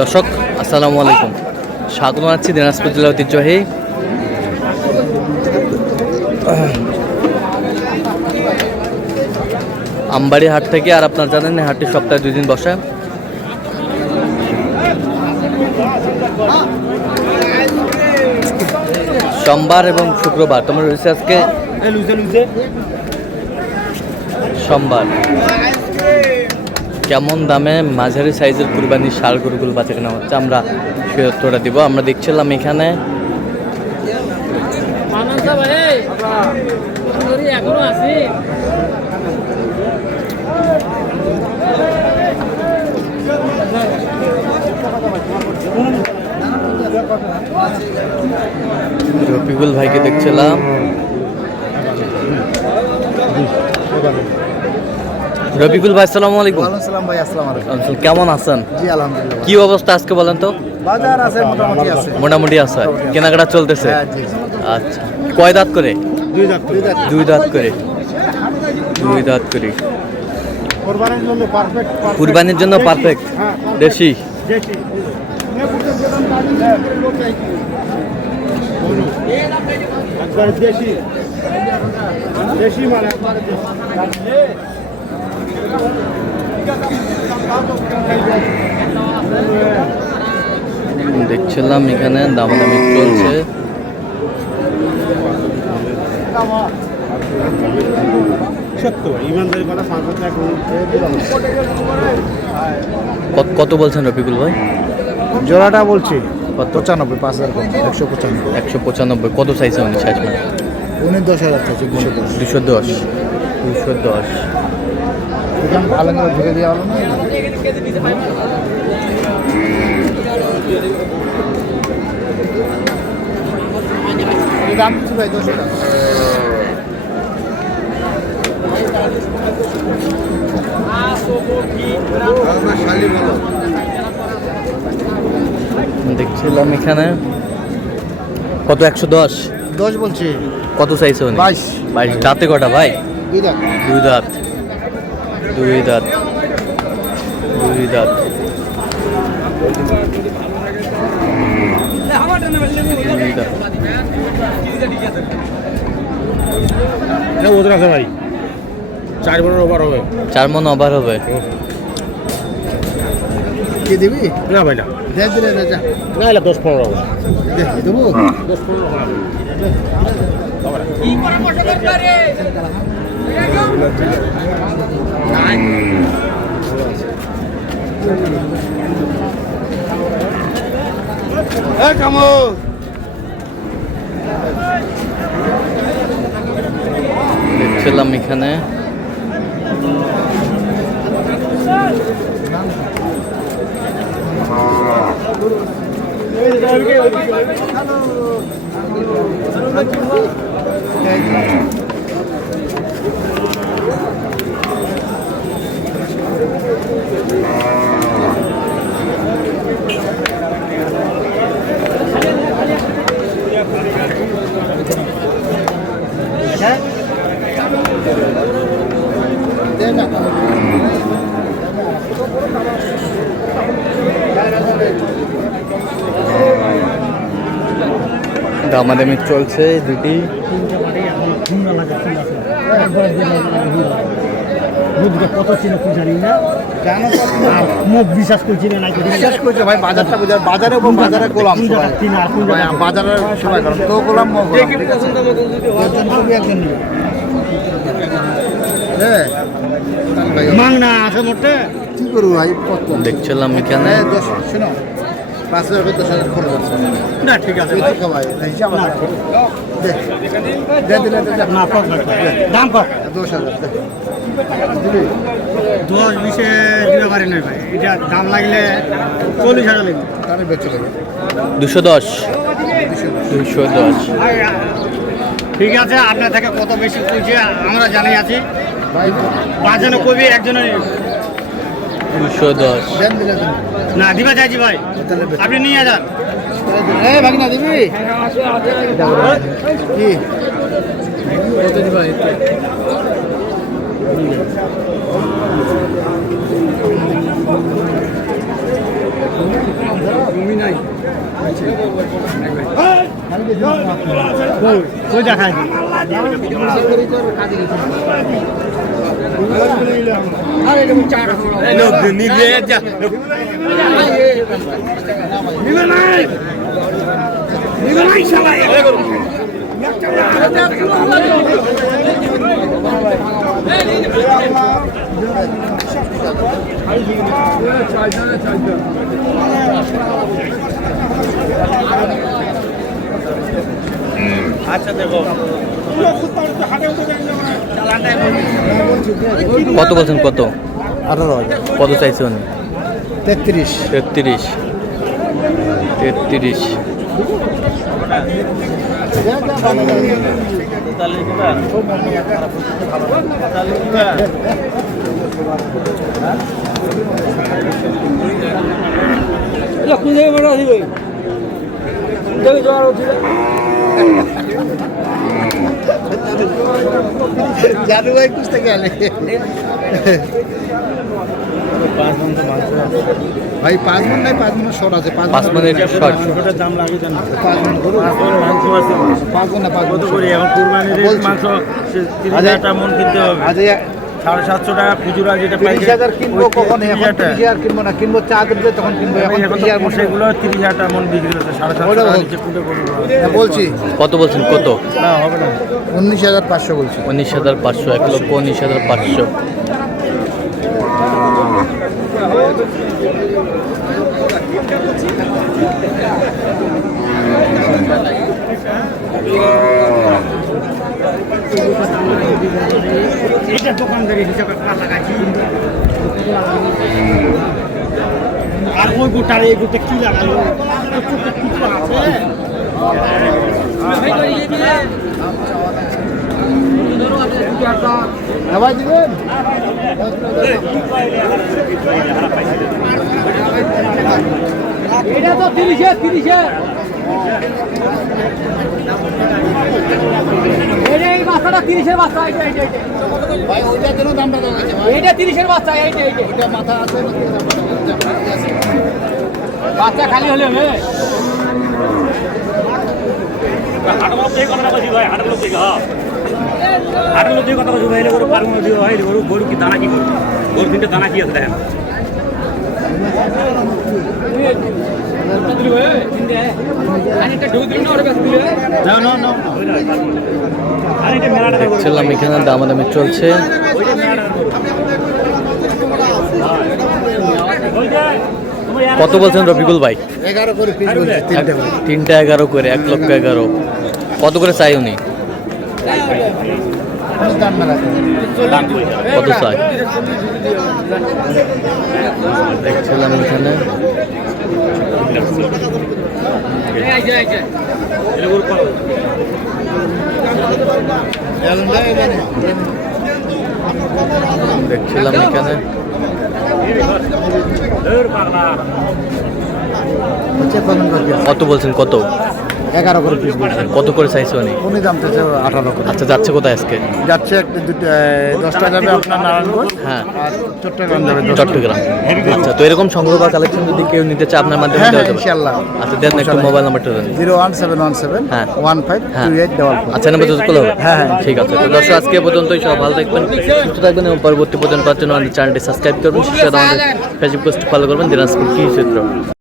দর্শক আসসালামু আলাইকুম, স্বাগত জানাচ্ছি দিনাজপুর জেলার ঐতিহ্যবাহী আমবাড়ি হাট থেকে। আর আপনারা জানেন এই হাটটি সপ্তাহে 2 দিন বসে। সোমবার এবং শুক্রবার। তোমার রয়েছে আজকে সোমবার। কেমন দামে মাঝারি সাইজের কুরবানির ষাঁড় গরুগুলো বাঁচা কেনা হচ্ছে আমরা সে উত্তরটা দিব। আমরা দেখছিলাম এখানে রফিকুল ভাইকে দেখছিলাম। রফিকুল ভাই আসসালামু আলাইকুম। ভাই আসসালামু আলাইকুম। কেমন আছেন? জি আলহামদুলিল্লাহ। কি অবস্থা আজকে বলেন তো? বাজার আছে মোটামুটি আছে। মোটামুটি আছে, কেনাকাটা চলতেছে। হ্যাঁ জি। আচ্ছা, কয় দাঁত করে? 2 দাঁত। 2 দাঁত করে। 2 দাঁত করে কুরবানির জন্য পারফেক্ট। দেশি দেখছিলাম এখানে দামাদামি চলছে। কত বলছেন রফিকুল ভাই? জোড়াটা বলছি 95, 5000 কম, 195। 195। কত চাইছে উনি? সাইজ মানে উনি 10,000 চাইছে। 210। 210 ভালো করে ধরে দেওয়া হলো না। দাম কিছু ভাই 10 টাকা। দেখছিলাম এখানে কত? 110 বলছি। কত চাইছে উনি? 22। দাঁতে কটা ভাই? 2 দাঁত। 2 দাঁত। 2 দাঁত। 2 দাঁত। ওজন আছে ভাই, 4 মণ ওভার হবে। 4 মণ ওভার হবে। কি দিবি? না ভাই না, দেখ দিলে যা না, এলা 10-15 হবে। দেখ দেবো 10-15 হবে। কি পরামর্শ করতে রে কামো। দেখছিলাম এখানে দামাদামি চলছে দুটি। কত ছিল কি জানি না, মুখ বিশ্বাস করছি না। বিশ্বাস করছে ভাই, বাজারটা বাজারে গোলাম বাজারে সবাই গরম তো গোলাম মাং না আসে মোটে। কি করবো ভাই? দেখছিলাম এখানে 5,000 10,000 খরচ আছে না। ঠিক আছে ভাই, দাম কর 10,000 10-20 দিতে পারি না ভাই। এটা দাম লাগলে 40,000 লাগবে, তাহলে বেঁচে যাবে। 210। 210 ঠিক আছে। আপনার থেকে কত বেশি কইছে আমরা জানি আছি ভাই। পাঁচজনে কবি একজনের 210 না দিবা চাইছি ভাই, আপনি নিয়ে যান। ভাগনা দিবি কি? কত দিবা? কই দেখায় আচ্ছা দেখো কত বলছেন কত? 18,000 কত চাইছেন? 33 33 33 জানু ভাই কুস্তে গেলে ভাই 5 মণ নাই 5 মণ শর্ট আছে 5 মানে শর্ট শর্টের দাম লাগে জানো 5 মণ গরু মাংস আছে 5 মণ না 5 মণ করি এখন কুরবানির মাংস 30,000 মন কিনতে হবে আজ 750 টাকা খুচরা যেটা পাই 30,000 কিনবো কখন এখন 30,000 কিনবো না কিনবো চা দেবে তখন কিনবো এখন এখন 30,000 মণ সেগুলো 30,000 টাকা মন বিক্রি হচ্ছে 750 টাকা নিচে কুটে করবো বলছি কত বলছেন কত? না হবে না 19,500 বলছি 19,500 1,19,500 এইটা দোকানদারি হিসাবে কাছাকাছি আর ওই গোটার এই গোটা কি লাগালো ভাই দিবেন এটা তো 30 এই বাচ্চাটা 30-এর বাচ্চা ভাই ওইটার জন্য দামটা দেওয়া গেছে ভাই এটা 30-এর বাচ্চা এইটা ওইটা মাথা আছে বাচ্চা খালি হলে হবে হাটের লোক থেকে কথা বলছি ভাই হাটের লোক থেকে হাটের লোক থেকে কথা বলছি ভাই গরু পারবো না দিও ভাই গরু গরু কি দানা কি করবো গরু তিনটে দানা কি আছে দেখেন দেখছিলাম এখানে দামাদামি চলছে। কত বলছেন রফিকুল ভাই? 11 করে পিস বলছি 3টা 11 করে 1,11,000 কত করে চাই উনি? দাম না কত চাই? দেখছিলাম এখানে দেখছিলাম এখানে কত বলছেন কত? 11 করে পিস বলছি কত করে চাইছে উনি? উনি দাম চাইছে 18 করে আচ্ছা যাচ্ছে কোথায় আজকে? যাচ্ছে একটা 10টা যাবে আপনার নারায়ণগঞ্জ হ্যাঁ আর চট্টগ্রাম যাবে চট্টগ্রাম। আচ্ছা তো এরকম সংগ্রহ বা কালেকশন যদি কেউ নিতে চায় আপনার মাধ্যমে হ্যাঁ দেওয়া যাবে? ইনশাআল্লাহ আচ্ছা দেন একটু মোবাইল নাম্বারটা দেন। 01717 হ্যাঁ। 152844 আচ্ছা নাম্বার যদি খোলা হবে? হ্যাঁ, হ্যাঁ। ঠিক আছে তো দর্শক আজকে পর্যন্তই সব ভালো থাকবেন সুস্থ থাকবেন এবং পরবর্তী পর্যন্ত পাওয়ার জন্য আমাদের চ্যানেলটি সাবস্ক্রাইব করবেন, সাথে আমাদের ফেসবুক পোস্ট ফলো করবেন দিনাজপুর কৃষি চিত্র।